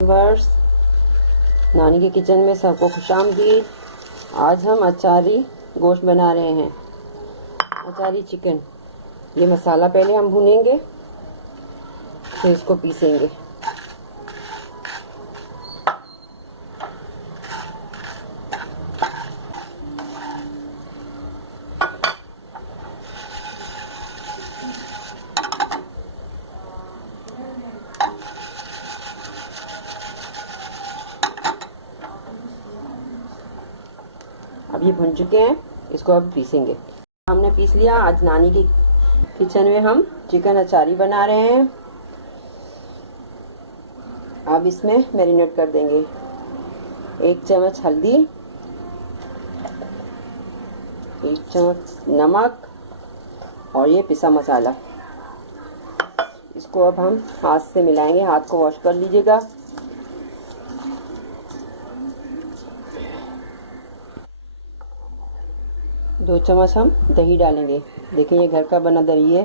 वर्ष नानी के किचन में सबको खुशामदीद। आज हम अचारी गोश्त बना रहे हैं, अचारी चिकन। ये मसाला पहले हम भूनेंगे, फिर इसको पीसेंगे। अब ये भुन चुके हैं, इसको अब पीसेंगे। हमने पीस लिया। आज नानी की किचन में हम चिकन अचारी बना रहे हैं। अब इसमें मैरिनेट कर देंगे 1 चम्मच हल्दी, 1 चम्मच नमक और ये पिसा मसाला। इसको अब हम हाथ से मिलाएंगे। हाथ को वॉश कर लीजिएगा। दो चम्मच हम दही डालेंगे। देखिए, ये घर का बना दही है,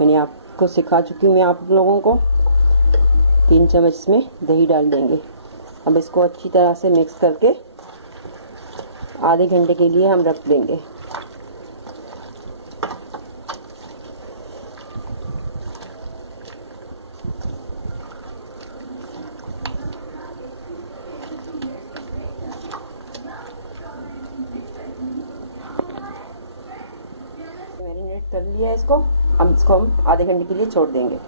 मैंने आपको सिखा चुकी हूँ आप लोगों को। 3 चम्मच इसमें दही डाल देंगे। अब इसको अच्छी तरह से मिक्स करके आधे घंटे के लिए हम रख देंगे। मैरिनेट कर लिया इसको। अब इसको हम आधे घंटे के लिए छोड़ देंगे।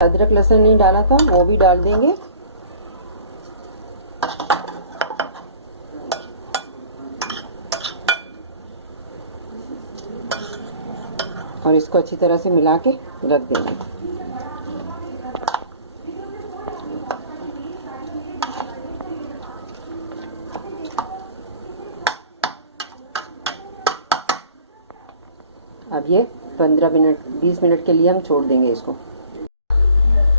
अदरक लहसुन नहीं डाला था, वो भी डाल देंगे। और इसको अच्छी तरह से मिला के रख देंगे। अब ये 15 मिनट 20 मिनट के लिए हम छोड़ देंगे इसको।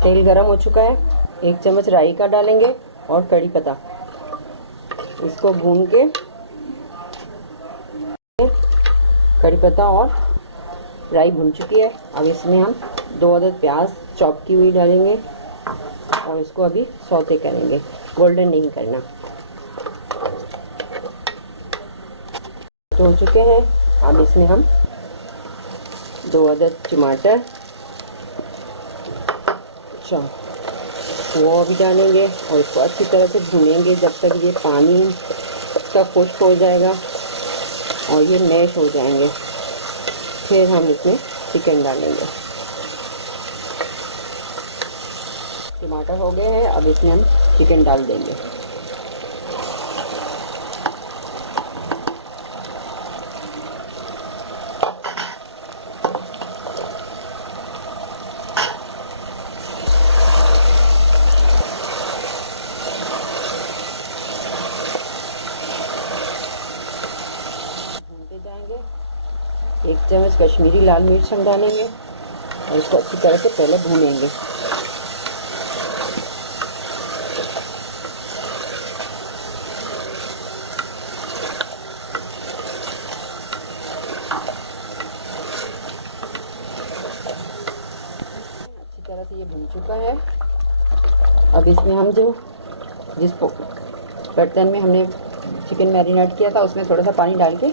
तेल गरम हो चुका है। 1 चम्मच राई का डालेंगे और कड़ी पत्ता। इसको भून के कड़ी पत्ता और राई भून चुकी है। अब इसमें हम 2 अदद प्याज चॉप की हुई डालेंगे और इसको अभी सौते करेंगे, गोल्डन नहीं करना। तो हो चुके हैं। अब इसमें हम 2 अदद टमाटर वो भी डालेंगे और इसको अच्छी तरह से भूनेंगे जब तक ये पानी का खुश्क हो जाएगा और ये मैश हो जाएंगे। फिर हम इसमें चिकन डालेंगे। टमाटर हो गए हैं, अब इसमें हम चिकन डाल देंगे। जाएंगे। 1 चम्मच कश्मीरी लाल मिर्च हम डालेंगे और इसको अच्छी तरह से पहले भूनेंगे। अच्छी तरह से ये भून चुका है। अब इसमें हम जिस बर्तन में हमने चिकन मैरिनेट किया था उसमें थोड़ा सा पानी डाल के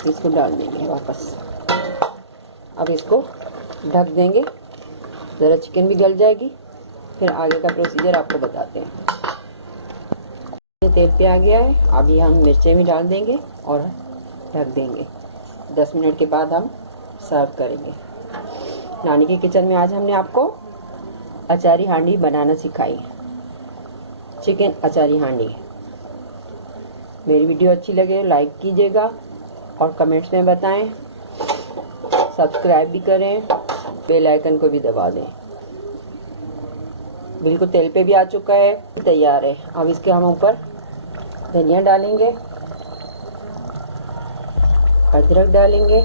इसको डाल देंगे वापस। अब इसको ढक देंगे, ज़रा चिकन भी गल जाएगी। फिर आगे का प्रोसीजर आपको बताते हैं। तेल पे आ गया है। अभी हम मिर्चें भी डाल देंगे और ढक देंगे। 10 मिनट के बाद हम सर्व करेंगे। नानी के किचन में आज हमने आपको अचारी हांडी बनाना सिखाई, चिकन अचारी हांडी। मेरी वीडियो अच्छी लगे लाइक कीजिएगा और कमेंट्स में बताएं। सब्सक्राइब भी करें, बेल आइकन को भी दबा दें। बिल्कुल तेल पे भी आ चुका है, तैयार है। अब इसके हम ऊपर धनिया डालेंगे, अदरक डालेंगे,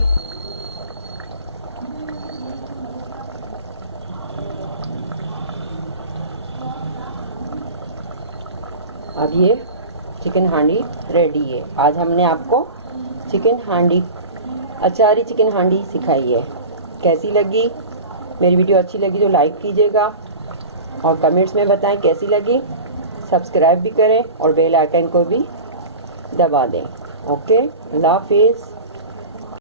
अब ये चिकन हांडी रेडी है। आज हमने आपको चिकन हांडी अचारी चिकन हांडी सिखाई है। कैसी लगी मेरी वीडियो? अच्छी लगी तो लाइक कीजिएगा और कमेंट्स में बताएं कैसी लगी। सब्सक्राइब भी करें और बेल आइकन को भी दबा दें। ओके, अल्लाह हाफिज़।